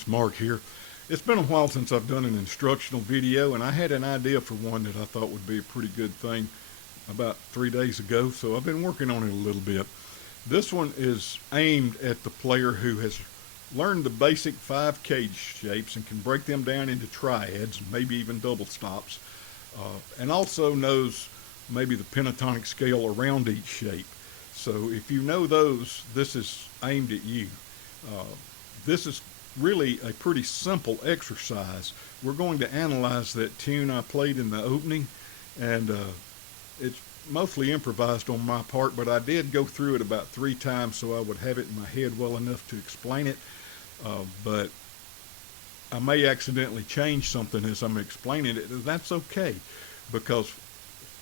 it's Mark here. It's been a while since I've done an instructional video, and I had an idea for one that I thought would be a pretty good thing about 3 days ago, so I've been working on it a little bit. This one is aimed at the player who has learned the basic 5 cage shapes and can break them down into triads, maybe even double stops, and also knows maybe the pentatonic scale around each shape. So if you know those, this is aimed at you. This is really a pretty simple exercise. We're going to analyze that tune I played in the opening, and it's mostly improvised on my part, but I did go through it about 3 times so I would have it in my head well enough to explain it. But I may accidentally change something as I'm explaining it. That's okay, because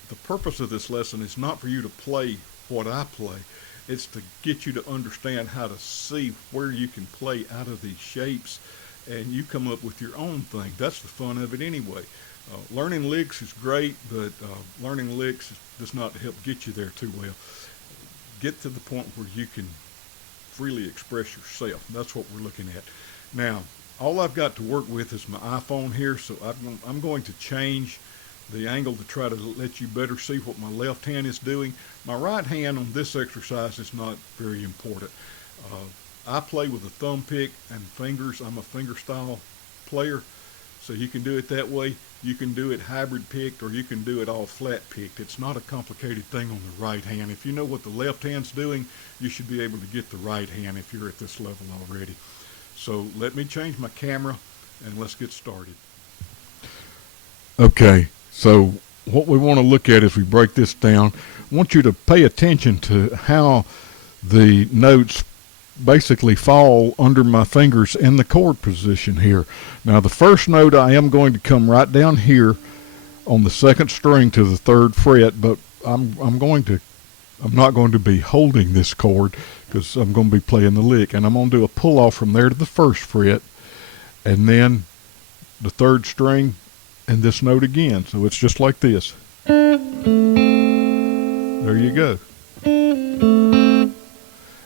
the purpose of this lesson is not for you to play what I play. It's to get you to understand how to see where you can play out of these shapes, and you come up with your own thing. That's the fun of it anyway. Learning licks is great, but learning licks does not help get you there too well. Get to the point where you can freely express yourself. That's what we're looking at. Now, all I've got to work with is my iPhone here, so I'm going to change the angle to try to let you better see what my left hand is doing. My right hand on this exercise is not very important. I play with a thumb pick and fingers. I'm a finger style player, so you can do it that way. You can do it hybrid picked, or you can do it all flat picked. It's not a complicated thing on the right hand. If you know what the left hand's doing, you should be able to get the right hand if you're at this level already. So let me change my camera and let's get started. Okay. So what we want to look at as we break this down, I want you to pay attention to how the notes basically fall under my fingers in the chord position here. Now the first note, I am going to come right down here on the 2nd string to the 3rd fret, but I'm not going to be holding this chord because I'm going to be playing the lick, and I'm going to do a pull off from there to the 1st fret, and then the 3rd string and this note again. So it's just like this. There you go.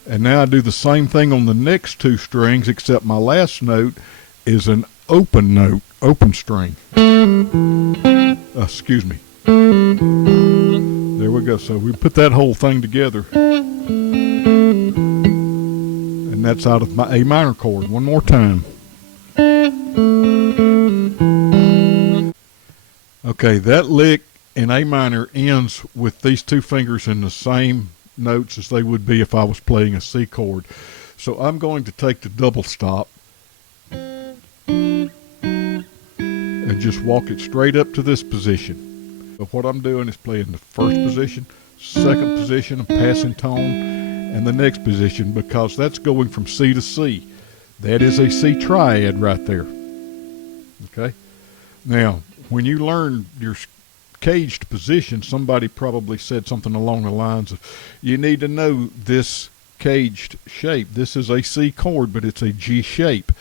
And now I do the same thing on the next 2 strings, except my last note is an open note, open string. Excuse me. There we go. So we put that whole thing together. And that's out of my A minor chord. One more time. Okay, that lick in A minor ends with these 2 fingers in the same notes as they would be if I was playing a C chord. So I'm going to take the double stop and just walk it straight up to this position. So what I'm doing is playing the 1st position, 2nd position, and passing tone, and the next position, because that's going from C to C. That is a C triad right there. Okay? Now, when you learn your caged position, somebody probably said something along the lines of, you need to know this caged shape. This is a C chord, but it's a G shape.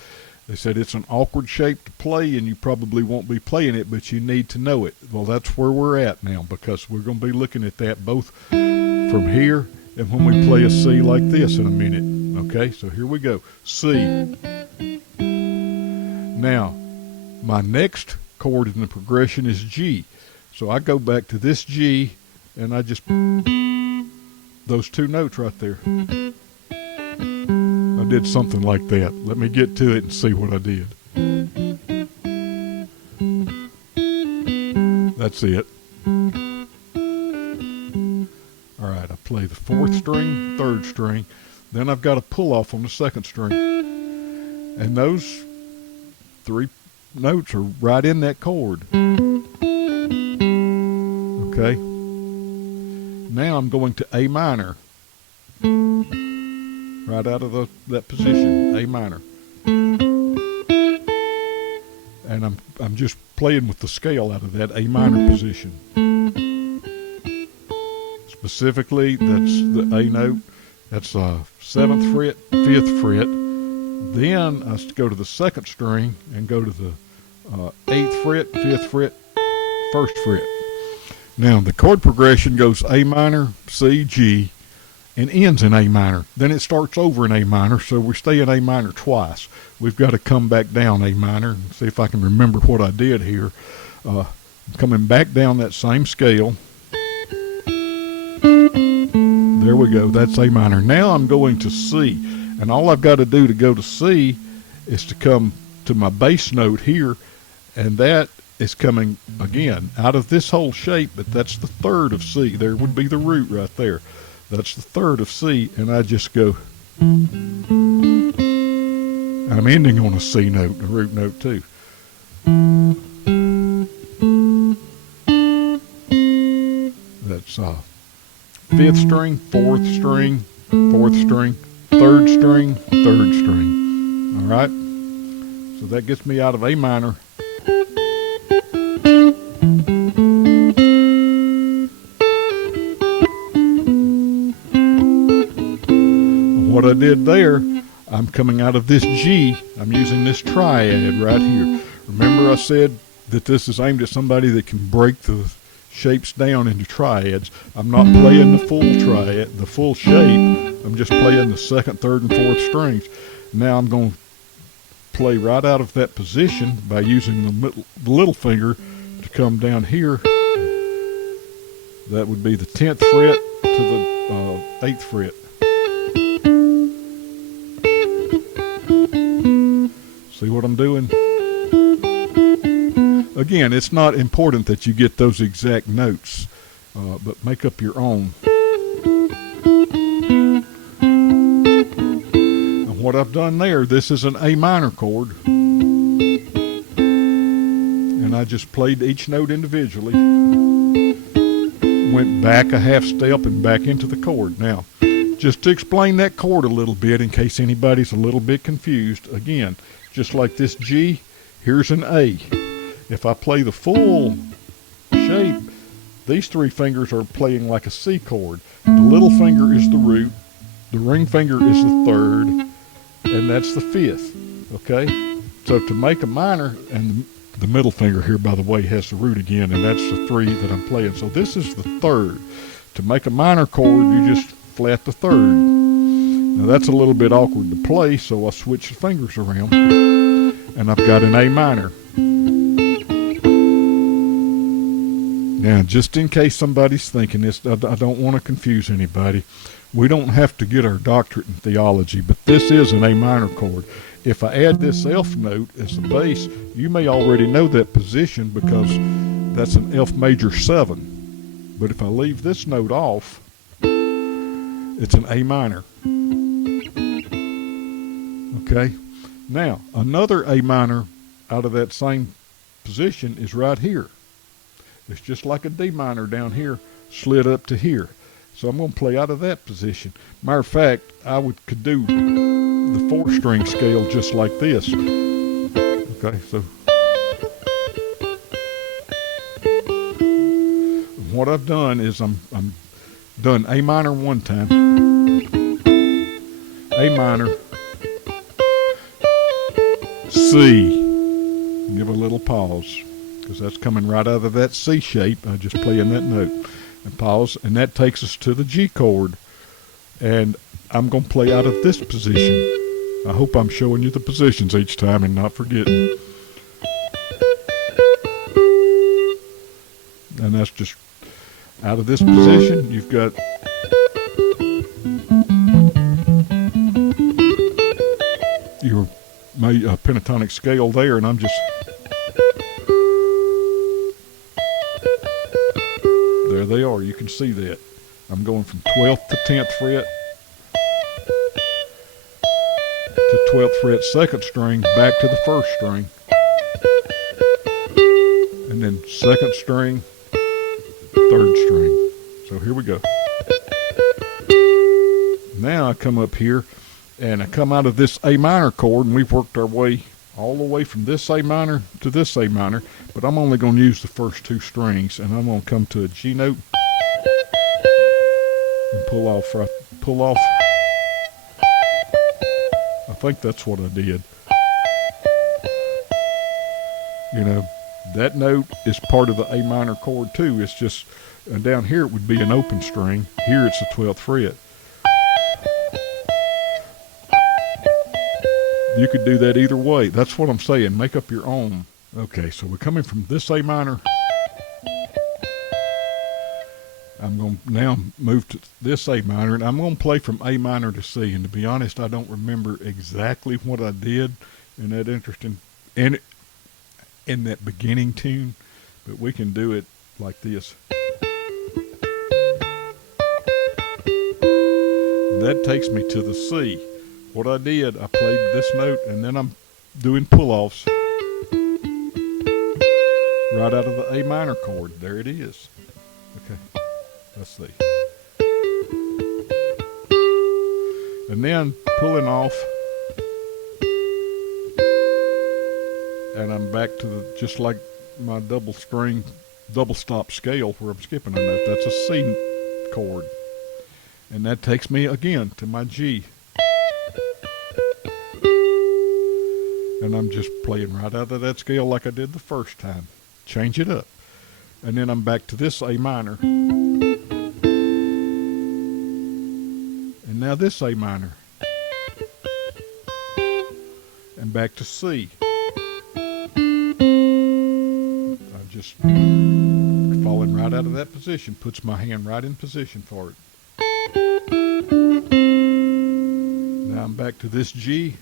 They said it's an awkward shape to play, and you probably won't be playing it, but you need to know it. Well, that's where we're at now, because we're going to be looking at that both from here and when we play a C like this in a minute. Okay, so here we go. C. Now, my next chord in the progression is G. So I go back to this G, and I just, those 2 notes right there. I did something like that. Let me get to it and see what I did. That's it. All right, I play the 4th string, 3rd string, then I've got a pull off on the 2nd string. And those 3 notes are right in that chord. Okay. Now I'm going to A minor. Right out of that position, A minor. And I'm just playing with the scale out of that A minor position. Specifically, that's the A note. That's 7th fret, 5th fret. Then I go to the 2nd string and go to the 8th fret, 5th fret, 1st fret. Now the chord progression goes A minor, C, G, and ends in A minor. Then it starts over in A minor, so we stay in A minor twice. We've got to come back down A minor and see if I can remember what I did here. Coming back down that same scale. There we go, that's A minor. Now I'm going to C, and all I've got to do to go to C is to come to my bass note here, and that is coming again out of this whole shape, but that's the third of C. There would be the root right there. That's the third of C, and I just go. I'm ending on a C note, a root note too. That's fifth string, fourth string, fourth string, third string, third string. All right? So that gets me out of A minor. What I did there, I'm coming out of this G. I'm using this triad right here. Remember I said that this is aimed at somebody that can break the shapes down into triads. I'm not playing the full triad, the full shape. I'm just playing the second, third, and fourth strings. Now I'm going to play right out of that position by using the little finger to come down here. That would be the 10th fret to the 8th fret. See what I'm doing? Again, it's not important that you get those exact notes, but make up your own. And what I've done there, this is an A minor chord. And I just played each note individually. Went back a half step and back into the chord. Now, just to explain that chord a little bit in case anybody's a little bit confused, again, just like this G, here's an A. If I play the full shape, these three fingers are playing like a C chord. The little finger is the root, the ring finger is the third, and that's the fifth, okay? So to make a minor, and the middle finger here, by the way, has the root again, and that's the three that I'm playing. So this is the third. To make a minor chord, you just flat the third. Now that's a little bit awkward to play, so I switch the fingers around, and I've got an A minor. Now, just in case somebody's thinking this, I don't want to confuse anybody. We don't have to get our doctorate in theology, but this is an A minor chord. If I add this F note as the bass, you may already know that position because that's an F major 7. But if I leave this note off, it's an A minor. Okay? Now, another A minor out of that same position is right here. It's just like a D minor down here, slid up to here. So I'm going to play out of that position. Matter of fact, I could do the 4-string scale just like this. Okay, so what I've done is I'm done A minor one time, A minor, C. Give a little pause, because that's coming right out of that C shape. I just play in that note and pause, and that takes us to the G chord, and I'm going to play out of this position. I hope I'm showing you the positions each time and not forgetting. And that's just out of this position. You've got your pentatonic scale there, and I'm just there they are. You can see that. I'm going from 12th to 10th fret to 12th fret, 2nd string, back to the 1st string, and then 2nd string, 3rd string. So here we go. Now I come up here and I come out of this A minor chord, and we've worked our way all the way from this A minor to this A minor, but I'm only going to use the first 2 strings, and I'm going to come to a G note and pull off. I think that's what I did. You know, that note is part of the A minor chord too. It's just down here it would be an open string. Here it's the 12th fret. You could do that either way. That's what I'm saying. Make up your own. Okay, so we're coming from this A minor. I'm going to now move to this A minor, and I'm going to play from A minor to C. And to be honest, I don't remember exactly what I did in that in that beginning tune, but we can do it like this. That takes me to the C. What I did, I played this note, and then I'm doing pull-offs right out of the A minor chord. There it is. Okay, let's see. And then pulling off, and I'm back to just like my double stop scale where I'm skipping a note. That's a C chord. And that takes me again to my G. And I'm just playing right out of that scale like I did the first time. Change it up. And then I'm back to this A minor. And now this A minor. And back to C. I'm just falling right out of that position. Puts my hand right in position for it. Now I'm back to this G.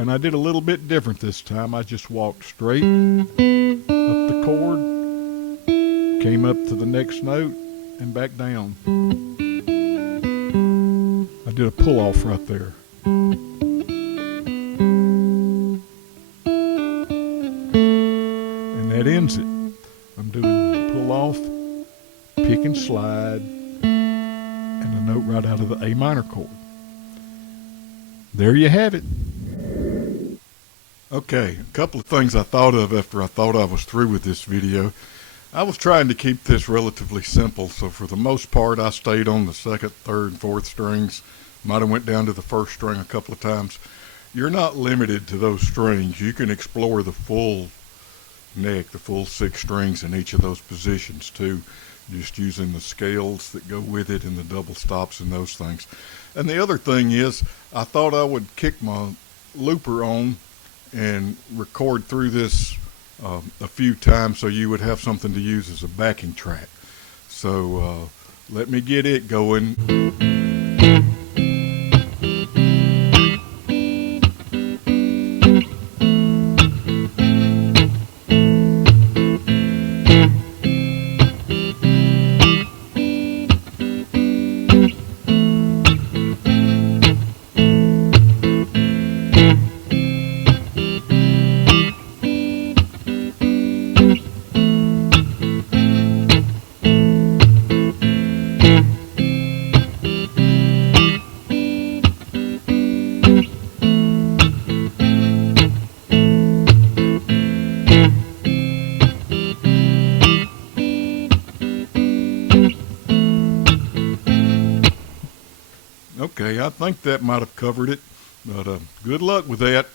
And I did a little bit different this time. I just walked straight up the chord, came up to the next note, and back down. I did a pull off right there. And that ends it. I'm doing pull off, pick and slide, and a note right out of the A minor chord. There you have it. Okay, a couple of things I thought of after I thought I was through with this video. I was trying to keep this relatively simple, so for the most part I stayed on the second, third, and fourth strings. Might have went down to the first string a couple of times. You're not limited to those strings. You can explore the full neck, the full 6 strings in each of those positions too, just using the scales that go with it and the double stops and those things. And the other thing is, I thought I would kick my looper on and record through this a few times so you would have something to use as a backing track. So let me get it going. Okay, I think that might have covered it, but good luck with that.